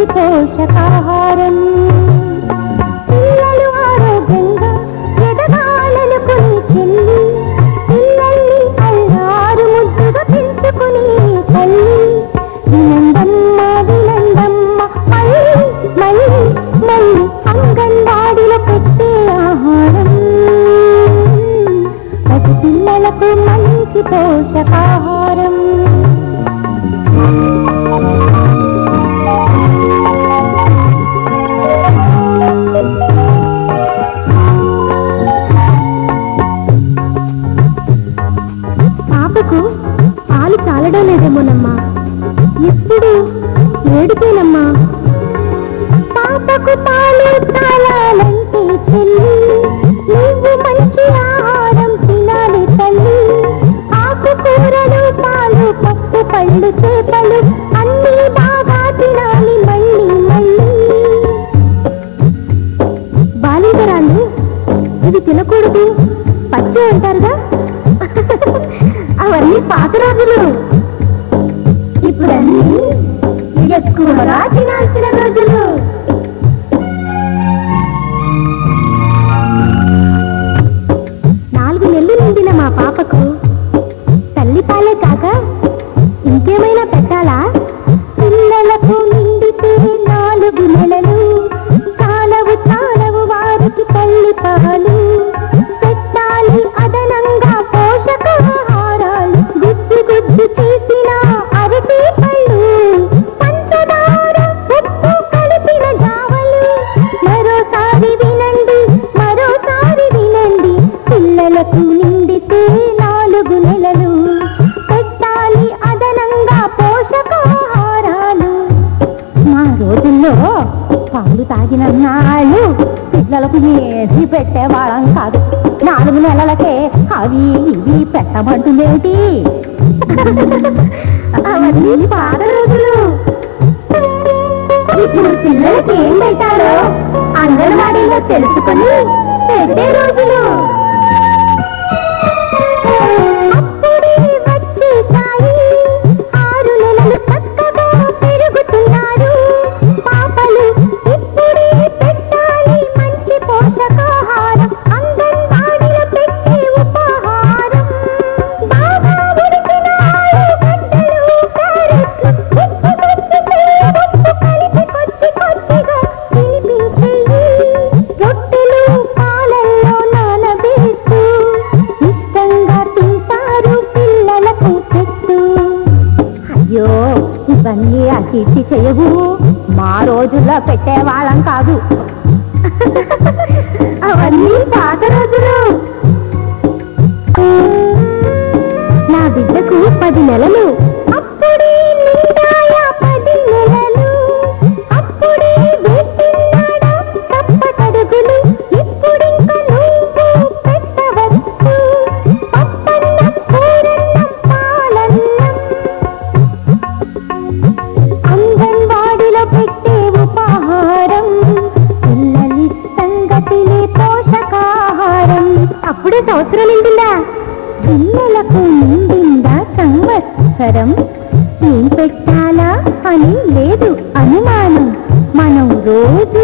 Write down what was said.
మంచి పోషకాహారం. పిల్లలు ఆరోగ్యంగా ఎదగాలనుకుని చెల్లి, పిల్లల్ని అల్లారు ముద్దుగా పెంచుకుని తల్లి. వినందమ్మ వినందమ్మ మళ్ళీ మళ్ళీ మళ్ళీ అంగన్వాడిలో పెట్టే ఆహారం పసి పిల్లలకు మంచి పోషకాహారం. పాపకు పాలు చాలడం లేదేమోనమ్మా, ఎప్పుడు ఏడుపేనమ్మా. పాపకు పాలు చాలాలంటే చెల్లి, నువ్వు మంచి ఆహారం తినాలి తల్లి. ఆకుకూరలు, పాలు, పప్పు, పళ్ళు, చేపలు అన్నీ బాగా తినాలి మళ్ళీ మళ్ళీ. బాలింతరాళ్ళు ఇవి తినకూడదు, పచ్చే అంటారుగా, అవన్నీ పాత రోజులు. ఇప్పుడన్నీ ఎక్కువగా తినాల్సిన రోజులు. 4 నెలలు నిండిన మా పాపకు తల్లిపాలే కాక ఇంకేమైనా పెట్టాలా? పిల్లలకు నిండితే 4 నెలలు చాలవు చాలవు వారికి తల్లిపాలు. పెట్టాలి అదనంగా పోషకాహారాలు, గుజ్జు గుజ్జు చేసిన అరటి పళ్ళు, పంచదార ఉప్పు కలిపిన జావలు. మరోసారి వినండి మరోసారి వినండి, పిల్లలకు నిండితే 4 నెలలు పెట్టాలి అదనంగా పోషకాహారాలు. మా రోజుల్లో పాలు తాగిన నాళ్ళు పిల్లలకు ఏది పెట్టేవాళ్ళం కాదు. 4 నెలలకే అవి ఇవి పెట్టమంటుందేమిటి? అవన్నీ పాత రోజులు. ఇప్పుడు పిల్లలకి ఏం పెట్టాలో అంగన్వాడీలో తెలుసుకొని పెట్టే రోజులు. అప్పుడే వచ్చేసాయి 6 నెలలు చక్కగా పెరుగుతున్నారు పాపలు. ఇప్పుడే పెట్టాలి మంచి పోషకాహారం, అంగన్వాడీలో పెట్టే ఉపాహారం. బాగా ఉడికిన ఆలుగడ్డలు, క్యారెట్లు, ఉప్పు కలిపి కొద్ది కొద్దిగా తినిపించేయి. రొట్టెలు పాలల్లో నానబెట్టు, ఇష్టంగా తింటారు పిల్లలకు పెట్టు. అయ్యో ఇవన్నీ అతి చేయవు, మా రోజుల్లో పెట్టేవాళ్ళం కాదు. అవన్నీ పాత రోజులు. నా బిడ్డకు 10 నెలలు. అప్పుడే నిండాయా 10 నెలలు, అప్పుడే వేస్తున్నాడా తప్పటడుగులు. ఇప్పుడింక నువ్వు పెట్టవచ్చు పప్పన్నం, కూరన్నం, పాలన్నం. అంగన్వాడీలో పెట్టే ఉపాహారం, పిల్లలిష్టంగా తినే పోషకాహారం. అప్పుడే సంవత్సరం నిండిందా? పిల్లలకు నిండిందా సంవత్సరం? ఏం పెట్టాలా అని లేదు అనుమానం. మనం రోజు